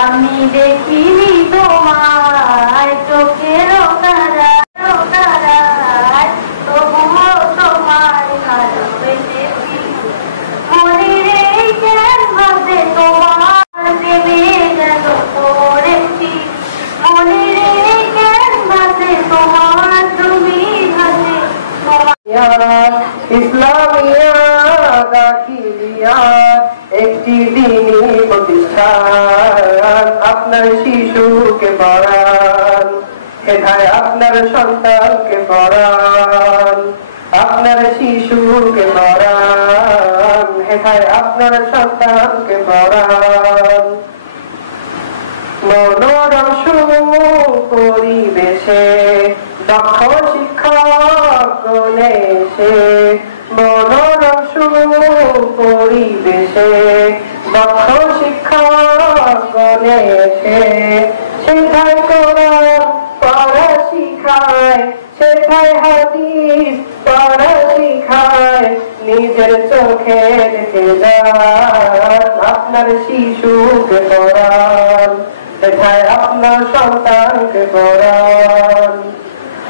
আমি দেখিনি তোমায় চোখের তারায়, তবুও তোমায় ভালোবেসেছি। মনের এই ক্যানভাসে তোমার প্রেমে যেন পড়েছি। মনের এই ক্যানভাসে তোমার তুমি হাসে ইসলামিয়া দাখিলিয়া একটি দিনী প্রতিষ্ঠান। আপনার শিশুকে পড়ান, হেথায় আপনার সন্তানকে পড়ান। আপনার শিশুকে পড়ান, হেথায় আপনার সন্তানকে পড়ান। মনোরম পরিবেশে দক্ষ শিক্ষক গণে এসে, মনোরম পরিবেশে দক্ষ শিক্ষক গণে এসে, সেথায় কোরআন পড়া শিখায়, সেথায় হাদিস পড়া শিখায়। নিজের চোখে দেখে যান, আপনার শিশুকে পড়ান, সেথায় আপনার সন্তানকে পড়ান।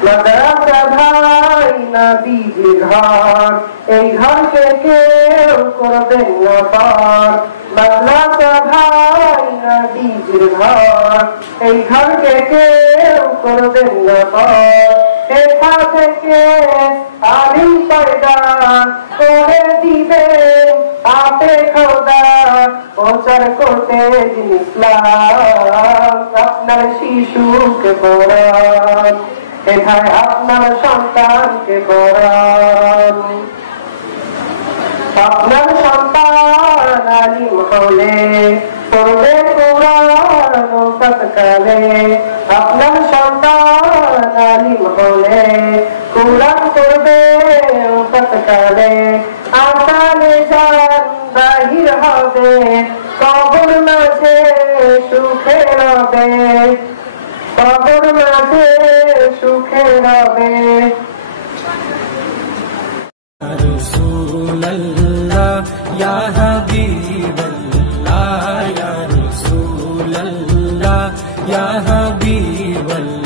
মাদ্রাসা ভাই নবীজির ঘর, এই ঘরকে কেউ করবেন না পার। মাদ্রাসা ভাই নবীজির ঘর, এই ঘরকে কেউ করবেন না পার। এখা থেকে আলিম পয়দা করে দিবেন আপে খোদা, প্রচার করতে দিন ইসলাম। আপনার শিশুকে পড়ান, এখানে আপনার সন্তানকে পড়ান। আপনার সন্তান আলিম হলে পড়বে কোরআন ও তৎকালে। আপনার সন্তান আলিম হলে কোরআন পড়বে ও তৎকালে। আসানে যান বাহির হবে, কবর মাঝে সুখে রবে, কবর মাঝে সুখে রবে। রাসূলুল্লাহ ইয়া হাবিবাল্লাহ, ইয়া রাসূলুল্লাহ ইয়া হাবিবাল্লাহ।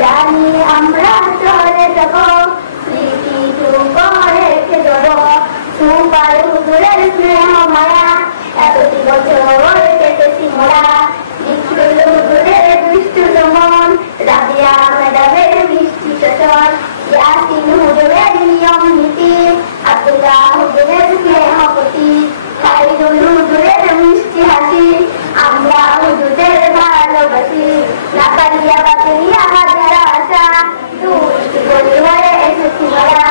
জানি আমরা চলে যাব, স্মৃতি করে রেখে যাব। সুপার হুজুরের স্নেহ মায়া, এতটি বছর কেটেছি মোরা। নিখিল হুজুরের দুষ্টু দমন, রাবিয়া ম্যাডামের মিষ্টি চচল, ইয়াসিন হুজুরের নিয়ম নীতি, আব্দুল্লাহ হুজুরের স্নেহ প্রতি, খাইরুল হুজুরের মিষ্টি হাসি। আমরা হুজুরের ভালোবাসি। নাকালিয়া বাতিলিয়া মাদ্রাসা, দুটি গলি হয়ে এসেছি মোরা।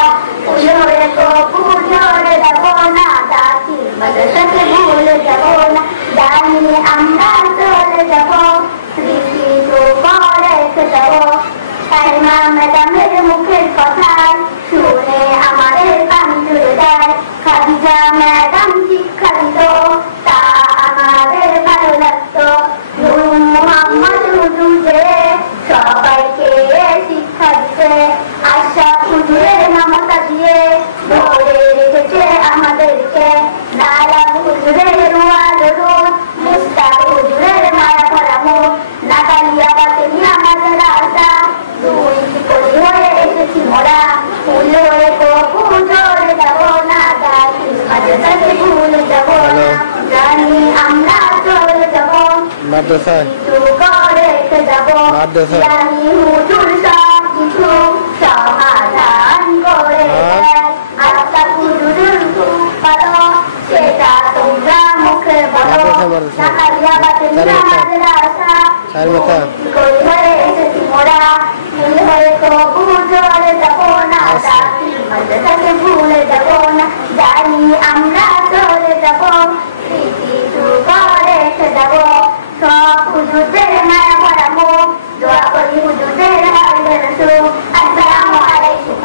উজরে কবুল ধরে যাব না, দাখিল মাদ্রাসাকে ভুলে যাব না। জানি আমরা চলে যাব, স্মৃতি করে রেখে যাব। সাইমা ম্যাডামের মুখের কথা শুনে আমাদের কান জুড়ে যায়। খাদিজা ম্যাডাম শিক্ষা দিত, তা আমাদের ভালো লাগতো। নূর মোহাম্মদ হুজুরে সবাইকে শিক্ষা দিতে, আশরাফ হুজুরের মমতা দিয়ে ধরে রেখেছে আমাদেরকে। নায়াব হুজুরের রুয়াল রুহ, মুস্তাক হুজুরের মায়া ভরা মুখ। নাকালিয়া বাতিলিয়া মাদ্রাসা, দুইটি গলি হয়ে এসেছি মোরা। উজরে কবুল ধরে যাব না, দাখিল মাদ্রাসাকে ভুলে যাব না। জানি আমরা চলে যাব, মাদ্রাসায় করে রেখে যাব। জানি হুজুর সব কিছু সমাধান করে দেয়। আত্মা হুজুরের ভালো, সেটা তোমরা মুখে বলো। নাকালিয়া বাতিলিয়া মাদ্রাসা, দুইটি গলি হয়ে তবু চলে যাব না, দাখিল মাদ্রাসাকে ভুলে যাব না, জানি আমরা চলে যাব, স্মৃতি করে রেখে যাব, সব হুজুরদের মায়া ভরা মুখ, দোয়া করি হুজুরদের হালদের সুখ। আসসালামু আলাইকুম।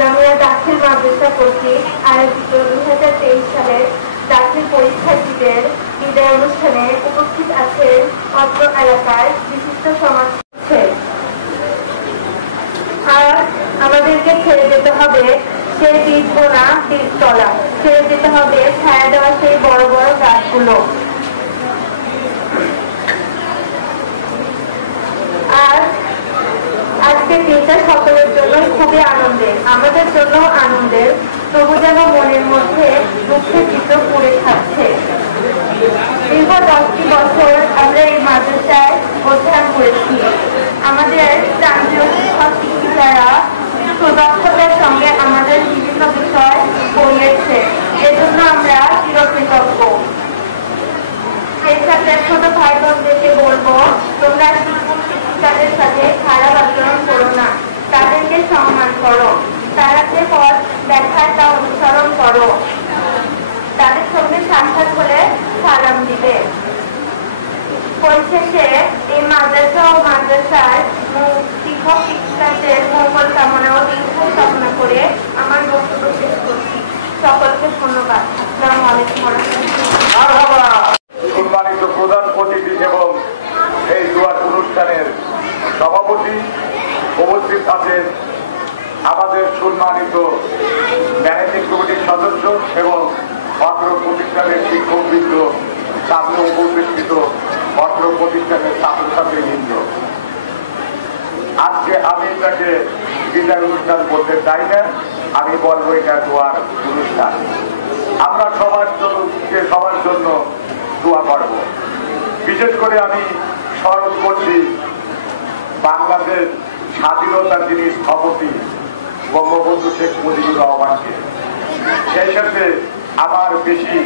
নামিয়া দাখিল মাদ্রাসা কর্তৃক আয়োজিত 2023 সালের দাখিল পরীক্ষার্থীদের বিদায় অনুষ্ঠানে উপস্থিত আছেন অত্র এলাকার বিশিষ্ট সমাজ। আর আমাদেরকে ছেড়ে যেতে হবে সেই বীজ বোনা বীজতলা, ছেড়ে যেতে হবে ছায়া দেওয়া সেই বড় বড় গাছগুলো। আর আজকের দিনটা সকলের জন্য খুবই আনন্দের, আমাদের জন্য আনন্দের, তবু যেন মনের মধ্যে দুঃখের চিত্র পড়ে থাকছে। দীর্ঘ 10টি বছর আমরা এই মাদ্রাসায় অধ্যয়ন করেছি। আমাদের প্রান্তীয় শিক্ষক শিক্ষিকারা সুদক্ষতার সঙ্গে আমাদের বিভিন্ন বিষয় পড়িয়েছে, এজন্য আমরা চিরকৃতজ্ঞ। সেই সাথে ছোট ভাই বোনদেরকে বলবো, তোমরা শিক্ষক শিক্ষিকাদের সাথে খারাপ আচরণ করো না, তাদেরকে সম্মান করো, তারা যে পথ দেখায় তা অনুসরণ করো, তাদের সঙ্গে সাক্ষাৎ হলে সালাম দিবে। পরিশেষে এই মাদ্রাসা ও মাদ্রাসার শিক্ষক শিক্ষিকাদের মঙ্গল কামনা ও দীর্ঘ কামনা করে আমার বক্তব্য শেষ করছি। সকলকে ধন্যবাদ। আসসালামু আলাইকুম ওয়া রাহমাতুল্লাহ। সম্মানিত প্রধান অতিথি এবং এই দোয়ার অনুষ্ঠানের সভাপতি, উপস্থিত আছেন আমাদের সম্মানিত ম্যানেজিং কমিটির সদস্য এবং অত্র প্রতিষ্ঠানের শিক্ষকবৃন্দ, ছাত্র উপস্থিত অত্র প্রতিষ্ঠানের ছাত্রছাত্রীবৃন্দ। আজকে আমি এটাকে বিদায় অনুষ্ঠান বলতে চাই না, আমি বলবো এটা দোয়ার অনুষ্ঠান। আমরা সবার জন্য দোয়া করব। বিশেষ করে আমি স্মরণ করছি বাংলাদেশ স্বাধীনতার যিনি স্থপতি বঙ্গবন্ধু শেখ মুজিবুর রহমানকে। সেই সাথে আমার বেশি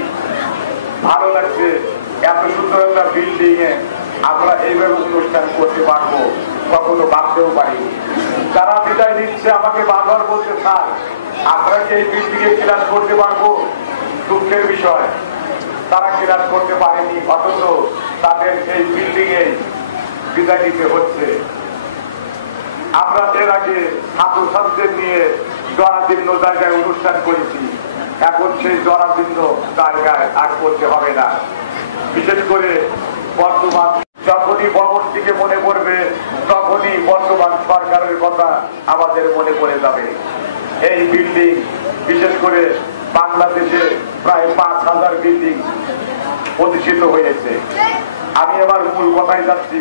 ভালো লাগছে এত সুন্দর একটা বিল্ডিং এ আমরা এইভাবে অনুষ্ঠান করতে পারবো, কখনো ভাবতেও পারিনি। যারা বিদায় নিচ্ছে আমাকে বারবার বলছে, স্যার আমরা কি এই বিল্ডিং এ ক্লাস করতে পারবো? দুঃখের বিষয়, তারা ক্লাস করতে পারেনি, অথচ তাদের এই বিল্ডিং এ বিদায় নিতে হচ্ছে। আমরা এর আগে ছাত্রছাত্রীদের নিয়ে জরাজীর্ণ জায়গায় অনুষ্ঠান করেছি, এখন সেই জরাজীর্ণ জায়গায় আর করতে হবে না। বিশেষ করে বর্তমান যখনই ভবনটিকে মনে পড়বে তখনই বর্তমান সরকারের কথা আমাদের মনে পড়ে যাবে। এই বিল্ডিং বিশেষ করে বাংলাদেশে প্রায় 5000 বিল্ডিং প্রতিষ্ঠিত হয়েছে। আমি এবার মূল কথায় যাচ্ছি,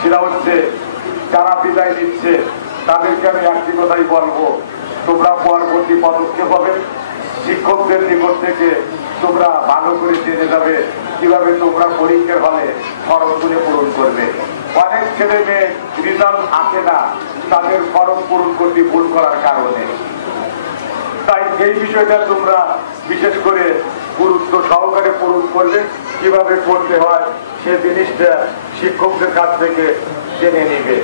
সেটা হচ্ছে যারা বিদায় নিচ্ছে তাদেরকে আমি একটি কথাই বলবো, তোমরা পরবর্তী পদক্ষেপ হবে শিক্ষকদের নিকট থেকে তোমরা ভালো করে জেনে যাবে কিভাবে তোমরা পরীক্ষার হলে ফর্মগুলো পূরণ করবে। অনেক ছেলে মেয়ে রেজাল্ট আসে না তাদের ফর্ম পূরণ করতে ভুল করার কারণে। তাই এই বিষয়টা তোমরা বিশেষ করে গুরুত্ব সহকারে পূরণ করবে, কিভাবে করতে হয় সে জিনিসটা শিক্ষকদের কাছ থেকে জেনে নিবে।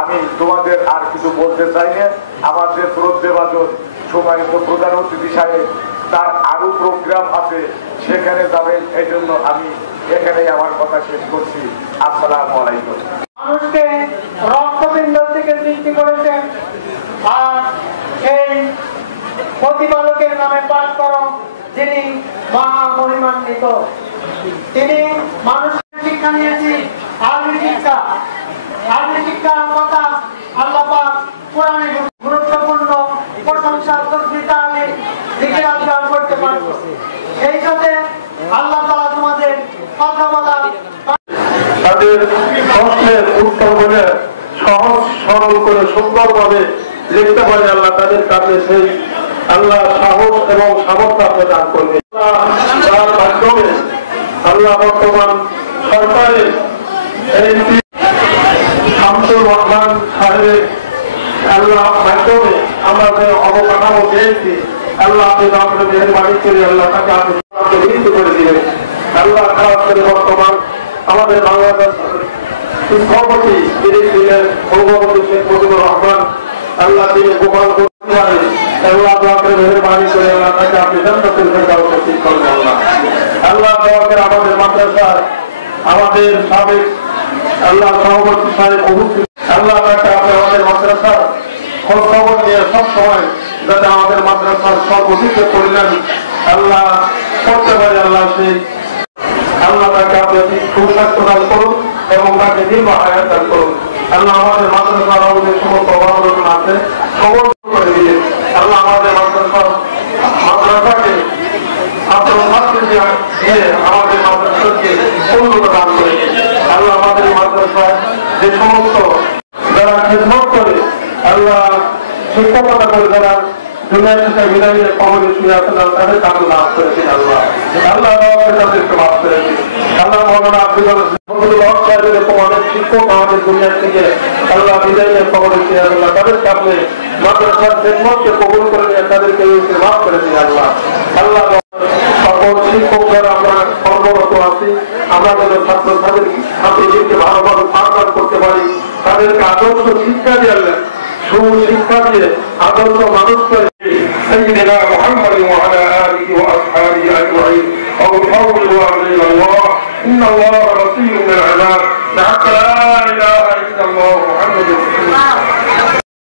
আমি তোমাদের আর কিছু বলতে চাই না। আমাদের শ্রদ্ধেভাজন সম্মানিত প্রধান অতিথি সাহেব তার আরো প্রোগ্রাম আছে, সেখানে যাবেন, এই জন্য আমি এখানেই আমার কথা শেষ করছি। আসসালামু আলাইকুম। মানুষকে রক্তপিণ্ড থেকে সৃষ্টি করেছেন, আর সেই প্রতিপালকের নামে পাঠ করো যিনি মহা মহিমান্বিত। তিনি মানুষের শিক্ষা নিয়েছি আরবি শিক্ষা। আরবি শিক্ষার কথা আল্লাহ পাক কোরআনে গুরুত্বপূর্ণ প্রশংসা দিকে আলোচনা করতে পারবো। সেই সাথে আল্লাহ তাআলা তোমাদের কথা বলা তাদের প্রশ্নের উত্তর বলে সহজ সরল করে সুন্দরভাবে লিখতে পারে আল্লাহ তাদের কাছে সেই আল্লাহ সাহস এবং সামর্থ্য প্রদান করবে। তার মাধ্যমে আল্লাহ বর্তমান সরকারের এমপি শামসুর রহমান সাহেবের আল্লাহ মাধ্যমে আমরা যে অবকাঠামো পেয়েছি, আল্লাহ আপনি আমাদের মেহেরবানি করে আল্লাহ তাকে আপনি মৃত্যু করে দিলেন। আল্লাহ খারাপ করে বর্তমান আমাদের বাংলাদেশ সভাপতি তিনি ছিলেন বঙ্গবন্ধু শেখ মুজিবুর রহমান আল্লাহ দিয়ে গোপাল করতে পারে আল্লাহ আপনাকে মেহরবানি করে আল্লাহ তাকে আপনি জান্নাতুল ফেরদাউস নসিব করুন আল্লাহ। আল্লাহ তাআলা আমাদের মাদ্রাসার আমাদের সাবেক আল্লাহ সভাপতি সাহেব উপস্থিত আল্লাহ তাকে আপনি আমাদের মাদ্রাসার খোঁজ খবর নিয়ে সবসময় যাতে আমাদের মাদ্রাসার সর্বোচ্চ পরিণাম আল্লাহ করতে পারে আল্লাহ সেই আল্লাহ তাকে আপনি সুস্বাস্থ্য দান করুন এবং তাকে দীর্ঘ হায়াত দান করুন। আল্লাহ আমাদের মাদ্রাসার আমাদের সমস্ত অবদান আছে কবল করে দিয়ে আল্লাহ আমাদের মাদ্রাসাকে আপনার ছাত্রী দিয়ে আমাদের মাদ্রাসাকে উন্নত দান করে আল্লাহ আমাদের মাদ্রাসায় যে সমস্ত যারা খেদমত করে আল্লাহ শিক্ষকতা করে যারা দুনিয়ার সাথে বিদায় কবরে শুয়ে আছেন তাদের কাছে লাভ করেছেন আল্লাহ আল্লাহ তাদেরকে লাভ করেছেন আল্লাহ মৌলানা আব্দুল সাহেবের এরকম অনেক শিক্ষক আমাদের দুনিয়ার থেকে আল্লাহ বিদায় কবরে শুয়ে আল্লাহ তাদের কাছে মাদ্রাসার খেদমতকে কবুল করে নিয়ে তাদেরকে লাভ করেছেন আল্লাহ আল্লাহ সকল শিক্ষক যারা আমরা কর্মরত আছি আমরা যেন ছাত্রীদেরকে ভালোভাবে পাঠদান করতে পারি তাদেরকে আদর্শ শিক্ষা দিয়ে সুশিক্ষা দিয়ে আদর্শ মানুষকে سيدنا محمد وعلى آله وأصحابه أجمعين وبحول وعلي الله إن الله بصير بالعباد لحق لا إله إلا الله محمد رسول الله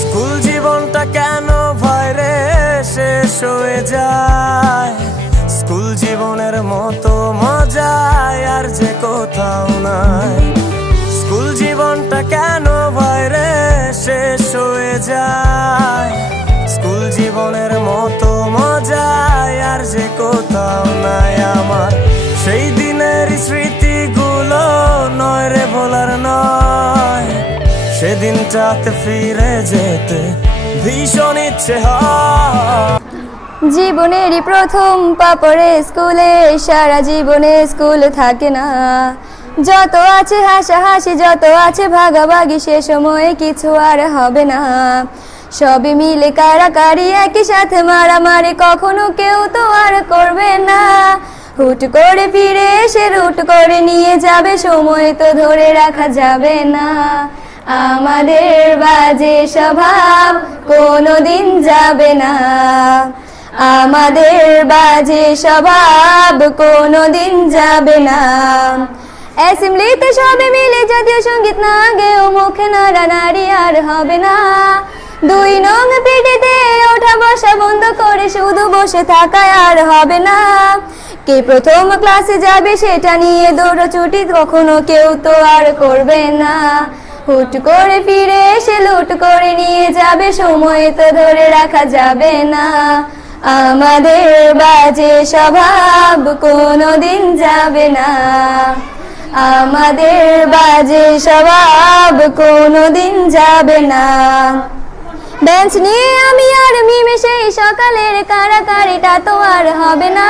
স্কুল জীবনটা কেন ভয়রে শেষ হয়ে যায় স্কুল জীবনের মতো মজা আর যে কোথাও নাই স্কুল জীবনটা কেন ভয়রে শেষ হয়ে যায় স্কুল জীবনের মতো মজা আর যে কোথাও নাই আমার সেই দিনের স্মৃতিগুলো নয় রে ভোলার নয় সেদিনটাতে ফিরে যেতে ভীষণ ইচ্ছে হয় জীবনেরই প্রথম পা পড়ে স্কুলে সারা জীবনে স্কুল থাকে না যত আছে হাসাহাসি যত আছে ভাগাভাগি সে সময়ে কিছু আর হবে না সবই মিলে কারাকারি একই সাথে মারামারি কখনো কেউ তো আর করবে না হুট করে ফিরে এসে রুট করে নিয়ে যাবে সময় তো ধরে রাখা যাবে না আমাদের বাজে স্বভাব কোনোদিন যাবে না আমাদের বাজে স্বভাব কোনোদিন যাবে না অ্যাসেম্বলিতে সবে মিলে জাতীয় সঙ্গীত না গেও মুখে নাড়ানাড়ি আর হবে না 2 নং পিটিতে ওঠা বসা বন্ধ করে শুধু বসে থাকা আর হবে না কে প্রথম ক্লাসে যাবে সেটা নিয়ে দৌড়াছুটি কখনো কেউ তো আর করবে না হুট করে ফিরে এসে লুট করে নিয়ে যাবে সময় তো ধরে রাখা যাবে না আমাদের বাজে স্বভাব কোনোদিন যাবে না আমাদের বাজে স্বভাব কোনোদিন যাবে না বেঞ্চ নিয়ে আমি আর মিমে সেই সকালের কারাকারিটা তো আর হবে না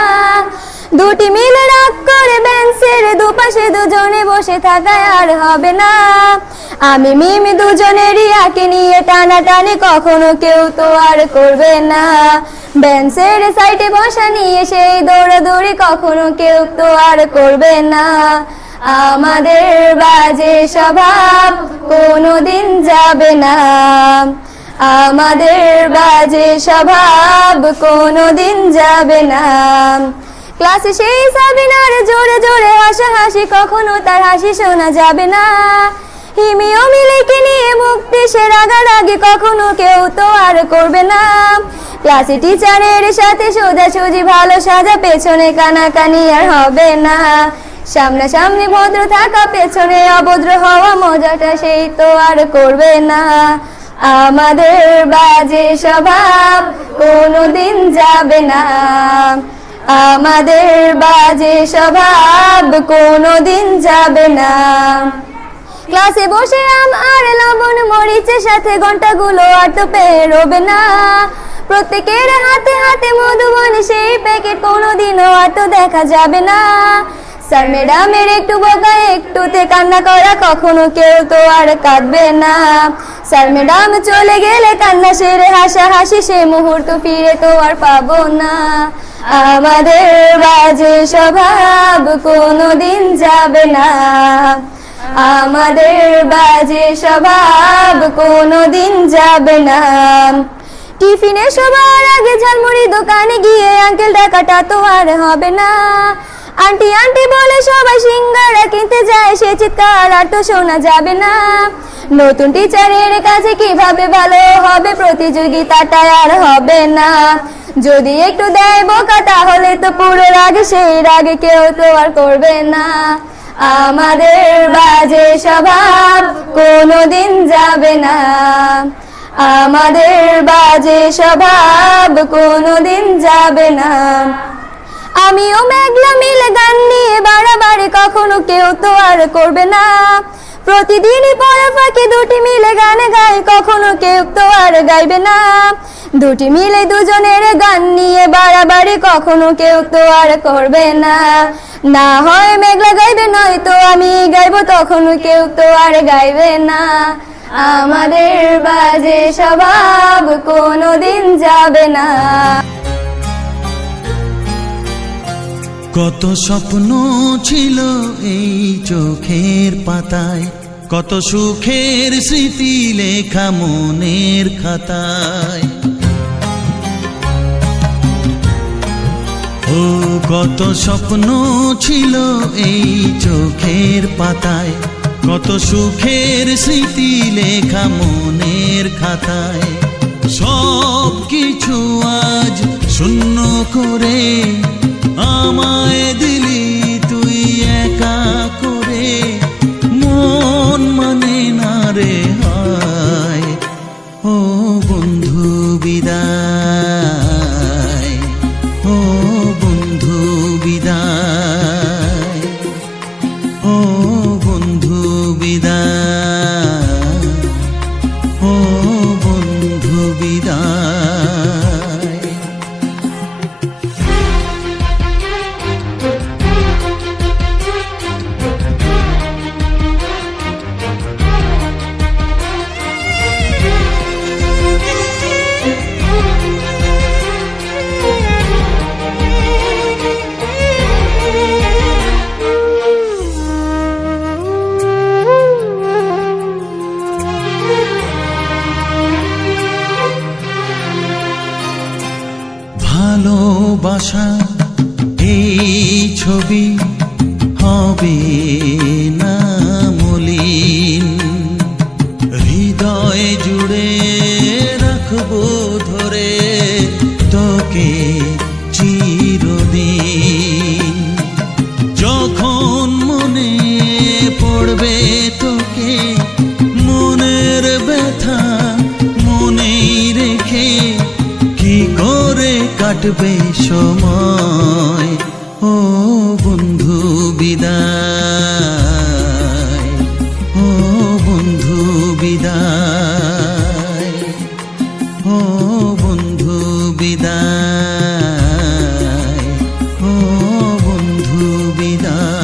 দুটি মিলে রাগ করে বেঞ্চের দুপাশে দুজনে বসে থাকায় আর হবে না আমি মিমি দুজনেরই আঁকে নিয়ে টানাটানি কখনো কেউ তো আর করবে না বেঞ্চের সাইডে বসা নিয়ে সেই দৌড়াদৌড়ি কখনো কেউ তো আর করবে না আমাদের বাজে স্বভাব কোনোদিন যাবে না আমাদের বাজে স্বভাব কোনোদিন যাবে না ক্লাসে সেই সাবিনার জোরে জোরে হাসাহাসি কখনো তার হাসি শোনা যাবে না হিমি অমিলিকে নিয়ে মুক্তি সে রাগারাগি কখনো কেউ তো আর করবে না ক্লাসে টিচারের সাথে সোজাসুজি ভালো সাজা পেছনে কানাকানি আর হবে না সামনাসামনি ভদ্র থাকা পেছনে অভদ্র হওয়া মজাটা সেই তো আর করবে না আমাদের বাজে স্বভাব কোনোদিন যাবে না আমাদের বাজে স্বভাব কোনোদিন যাবে না ক্লাসে বসে আম আর লবণ মরিচের সাথে ঘন্টাগুলো আর তো পেরোবে না প্রত্যেকের হাতে হাতে মধুবন সেই প্যাকেট কোনোদিনও আর তো দেখা যাবে না স্যার ম্যাডামের একটু বকা একটুতে কান্না করা কখনো কেউ তো আর কাঁদবে না স্যার ম্যাডাম চলে গেলে কান্না সেরে হাসাহাসি সে মুহূর্ত ফিরে তো আর পাবো না আমাদের বাজে স্বভাব কোনোদিন যাবে না আমাদের বাজে স্বভাব কোনোদিন যাবে না। টিফিনে সবার আগে ঝালমুড়ি দোকানে গিয়ে আঙ্কেল ডাকাটা তো আর হবে না। আন্টি আন্টি বলে সবাই সিঙ্গারা কিনতে যায়, সে চিৎকার আর তো শোনা যাবে না। নতুন টিচারের কাছে কিভাবে ভালো হবে, প্রতিযোগিতাটা আর হবে না। যদি একটু দেয় বোকা তাহলে তো পুরো রাগ, সেই রাগে কেউ তো আর করবে না। আমাদের বাজে স্বভাব কোনোদিন যাবে না। আমাদের বাজে স্বভাব কোনোদিন যাবে না। আমিও মেঘলা মিলে গান নিয়ে বাড়াবাড়ি কখনো কেউ তো আর করবে না। প্রতিদিনই পড়া ফাঁকি দুটি মিলে গান গাই, কখনো কেউ তো আর গাইবে না। দুটি মিলে দুজনের গান নিয়ে বাড়াবাড়ি কখনো কেউ তো আর করবে না। না হয় মেঘলা গাইবে, নয়তো আমি গাইবো, তখনও কেউ তো আর গাইবে না। আমাদের বাজে স্বভাব কোনোদিন যাবে না। কত স্বপ্ন ছিল এই চোখের পাতায়, কত সুখের স্মৃতি লেখা মনের খাতায়। ও কত স্বপ্ন ছিল এই চোখের পাতায়, কত সুখের স্মৃতি লেখা মনের খাতায়। সব কিছু আজ শূন্য করে আমায় দিলি তুই একা করে, মন মানে না রে হায়। ও বন্ধু বিদায়, ও বন্ধু বিদায়, ও বন্ধু বিদায়, ও বন্ধু বিদায়। ভালোবাসা এই ছবি হবে না মলিন, হৃদয় জুড়ে রাখবো ধরে তোকে চিরদিন। যখন মনে পড়বে তোকে, মনের ব্যথা মনেই রেখে কি করে কাটবে সময়। ও বন্ধু বিদায়, ও বন্ধু বিদায়, ও বন্ধু বিদায়, ও বন্ধু বিদায়।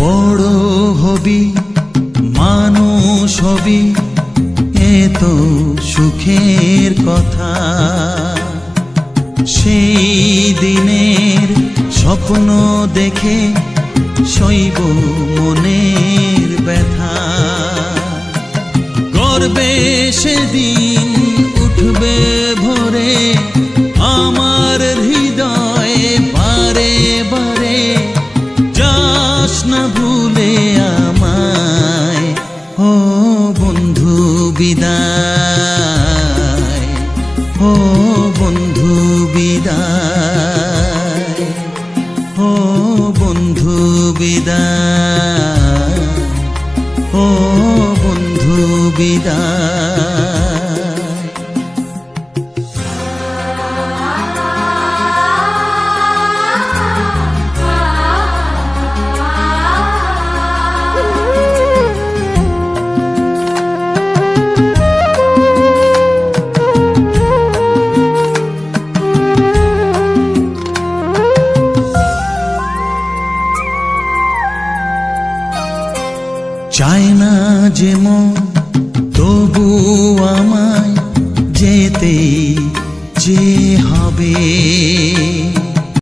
বড় হবি মানুষ হবি, এত সুখের কথা। সেই দিনের স্বপ্ন দেখে সইব মনের ব্যথা। গর্বে সেদিন উঠবে ভোরে আমার হৃদয়ে বারে বারে, যাস না ভুলে আমায়। ও বন্ধু বিদায়, ও বন্ধু বিদায়, ও বন্ধু বিদায়, ও বন্ধু বিদায়। চায় না যে মন তবু আমায় যেতে যে হবে।